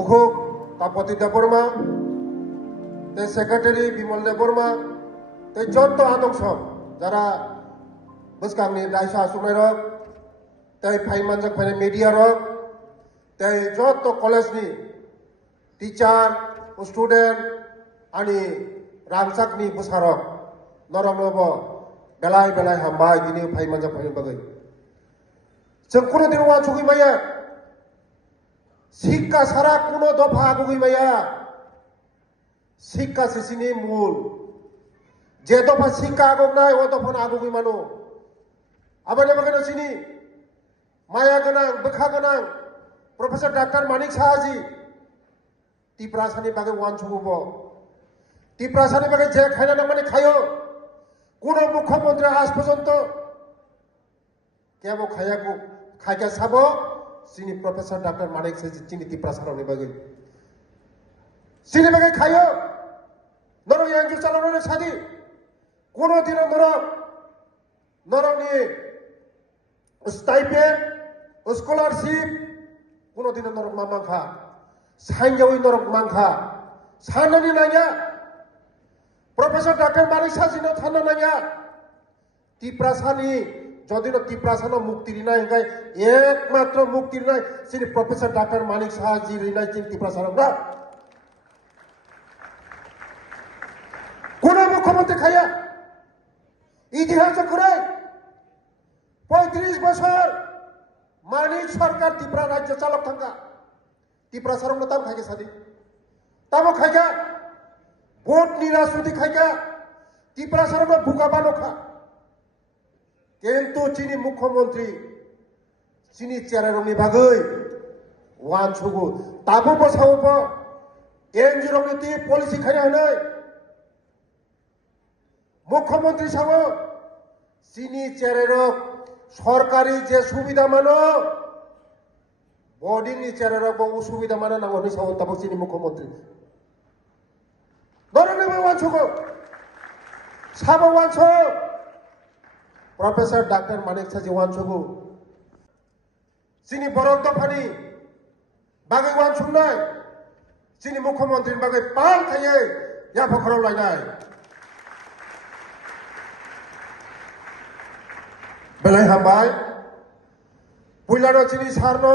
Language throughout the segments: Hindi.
Bukhuk Tapati Deborma, the Secretary Bimal Deborma, the Joto Anoksom, Jara Buskami Daisha Sumero, the Paimanjak Pane Media Rock, the Joto College teacher, student, Ani Ramsakni Busharok, Noramobo, Belai Hambai, the new Paimanjak Pane Bagay. Sengkuru Dirwa Chukimaya. Sikka sara kuno dofa agui maya sikka sisini mul je dofa sikka agog nai o dofa agui mano abane bagano sini maya ganang bekha ganang Professor Dr. Manik Sahaji tiprasani bagai wan chubo tiprasani bagai je khaina na mane khayo kuno mukhyamantri aaj porjonto kebo khaya ko khaya sabo Sini Professor Dr. Manik says Chini Tiprasano Nibagi. Sini Bagai Kayo Noro Yanju Salon Sadi Kuno Dino Noroni stipend, scholarship Kuno Dino Norok Mamangha Sanjawi Norok Mangha Sanani Nanya Professor Dr. Manik says in Tananya Tiprasani যদি না তিপ্রাসানো মুক্তির নাই গায় একমাত্র মুক্তির নাই শ্রী প্রফেসর ডক্টর মানিক সাহাজি রিনাই চিন তিপ্রাসানো না কোন মুখ্যমন্ত্রী খায়া ইতিহাস করে 35 বছর মানিক সরকার ত্রিপুরা রাজ্য চালক থাকা তিপ্রাসানো না তাও খাইকে সাদি তাও খাইকা ভোট নিরাশুতি খাইকা তিপ্রাসানো ভুকা বানো খা কিন্তু চিনি মুখ্যমন্ত্রী চিনি চেয়ারেরনি বাগৈ ওয়ান ছগু তাবো বসাবো এনজি রংনীতি পলিসি খাইনা হই মুখ্যমন্ত্রী সাব চিনি চেয়ারের সরকারি যে সুবিধা মানো বোর্ডিংনি চেয়ারের অসুবিধা মানো না হই সাব তাবো চিনি মুখ্যমন্ত্রী ধরনে ওয়ান ছগু সাব ওয়ান ছগ Professor Dr. Manik Sahaji Wanchogu Sini Borok Dofani Bagai Wanchungnai Sini Mukhyamantri Bagai Pal Khaye Ya Pokoro Lainai Belai Hambai Puilano Sini Sarno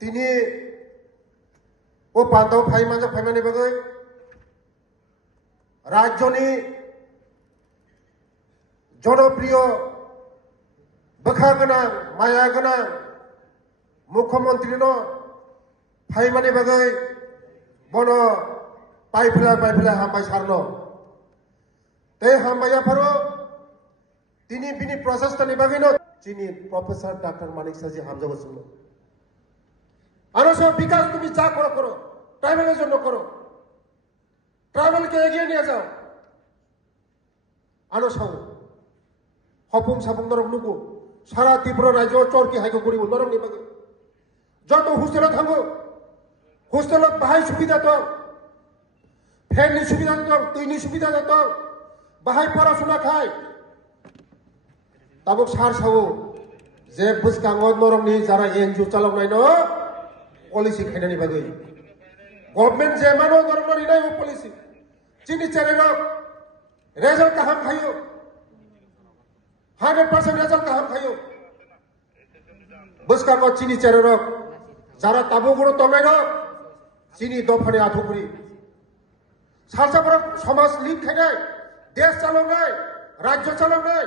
Tini O Pantau Phaimanjak Phaimani Bagai Rajyoni জনপ্রিয় বখা গনা মায়া গনা মুখ্যমন্ত্রী ন ফাইমানি বাগাই বন পাইফিলা হামবাই সারনো তে হামবাইয়া ফারো তিনি বিনি প্রশাসনি বাগাই ন চিনি প্রফেসর ডক্টর মানিক সাহাজি হামজা বসুন আরো সব বিকাশ তুমি যা করো ট্রাইবেলের জন্য করো ট্রাইবেলকে এগিয়ে নিয়ে যাও আরো সব হপুম সাপুম নরক নুকু সারা ত্রিপুরা রাজ্য চরকি হাইকো করিব নরক নিবাগে যত হোস্টেলে থাকো হোস্টেলত বাহাই সুবিধা তো ফ্যাননি সুবিধা তো তুইনি সুবিধা তো বাহাই পড়াশোনা খাই তাবক সার সাবো যে বুসকাঙ্গ নরকনি যারা এনজিও চালানাই ন পলিসি খাইনানি বাগে গভর্নমেন্ট যে মানো নরকনি নাই পলিসি চিনি চেরেন রেজাল্ট কাহাম খাইও 100% result kaham khayo buska ko chini cherero jara tabuguno tomaino chini dofane athukuri সালসাবর সমাজ লিগ খাইনাই দেশ চালানাই রাজ্য চালানাই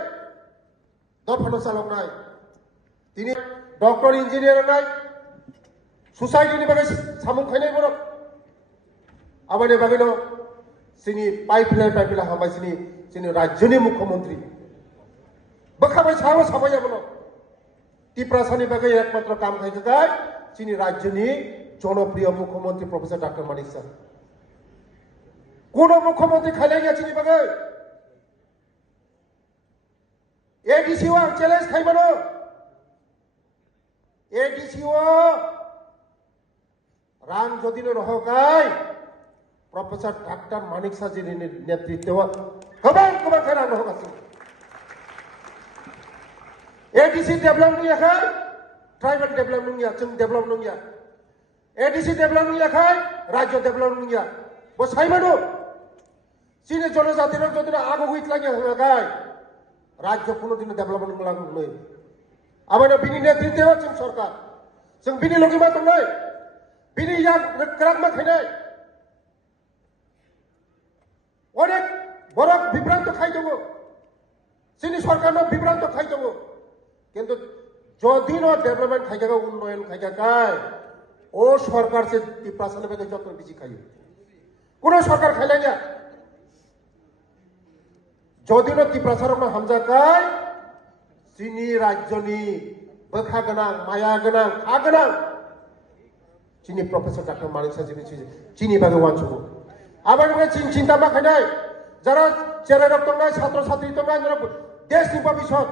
দফানো চালানাই তিনি ডক্টর ইঞ্জিনিয়ার নাই সোসাইটিনি বাগে সামুং খাইনাই বড় আবানে বাগেনো চিনি পাইপিলা হামবাই চিনি রাজ্যনি মুখ্যমন্ত্রী বখাবাই সাবো সাবাই বলো টিপ্রাসানি বাগে একমাত্র কাম খাইতে যায় চিনি রাজ্যনি জনপ্রিয় মুখ্যমন্ত্রী প্রফেসর ডক্টর মানিক স্যার কোন মুখ্যমন্ত্রী খাইলে গিয়া চিনি বাগে এডিসিও আর চ্যালেঞ্জ খাইবানো এডিসিও রাম যদি রহকাই প্রফেসর ডক্টর মানিক স্যার নেতৃত্বে गोबां खाना होगासिनो एडीसी डेभलप नङाखै ट्राइबल डेभलप नङा जों डेभलप नङा एडीसी डेभलप नङाखै राज्य डेभलप नङा बसाइमानो चीनी जनजातिर যদি আগো হইতলাগে হগাই राज्य কোনোদিন डेभलप नङलांग नै आबानो बिनि नेतृत्वे जों सरकार जों बिनि लगिमा दंनाय बिनि या क्राकमा खायनाय अनेक বরক বিভ্রান্ত খাই দেব চিনি সরকার বিভ্রান্ত খাই দেব কিন্তু যদি ডেভেলপমেন্ট খাই জায়গা উন্নয়ন খাই জায়গায় ও সরকার সে টিপ্রাসানে বেগে যত বেশি খাই কোন সরকার খাইলাই না যদি টিপ্রাসার হামজাকায় চিনি রাজ্যনি বখা গোনাं মায়া গোনাं খা গোনাं চিনি প্রফেসর ডক্টর মানিক স্যার চিনি বাগে ওয়ানসব আবার চিন্তা मा খাইনাय যারা জেলারক দंनाय ছাত্র ছাত্রী দंनाय যারা দেশনি ভবিষ্যৎ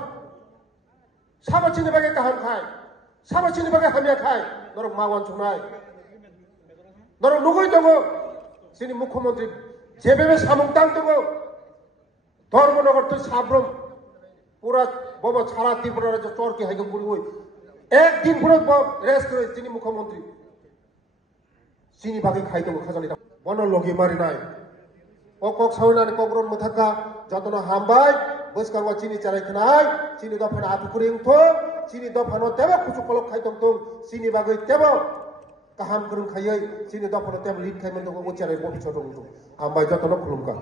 সাবচিনি বাগে কাহাম খায় সাবচিনি বাগে হামিয়া খায় নরক মাওয়ান সংनाय নরক নুগৈ দङ जोंनि मुख्यमंत्री जेबेबे सामुंतां दङ धर्मनगर तो साब्रम पूरा बबो सारा त्रिपुरा राज्य चरकी हाइगो बुड़िवै एक दिन पुरो रेस्ट करे जोंनि मुख्यमंत्री चिनि बागे खाइ दङ खाजानि बन लगे मारिनाय कक सावनानै कग्रन मोथाका जतन हामबाय बसकांवा चिनि चारायखनाय चिनि दफान आफुकुरिंथ चिनि दफानो तेबो कुचु कलक खाइ दं चिनि बागै तेबो गाहाम गोरों खायै चिनि दफानो तेबो लिड खाइमोन दङ उचाराय बबिसो दङ हामबाय जतन खुलुमका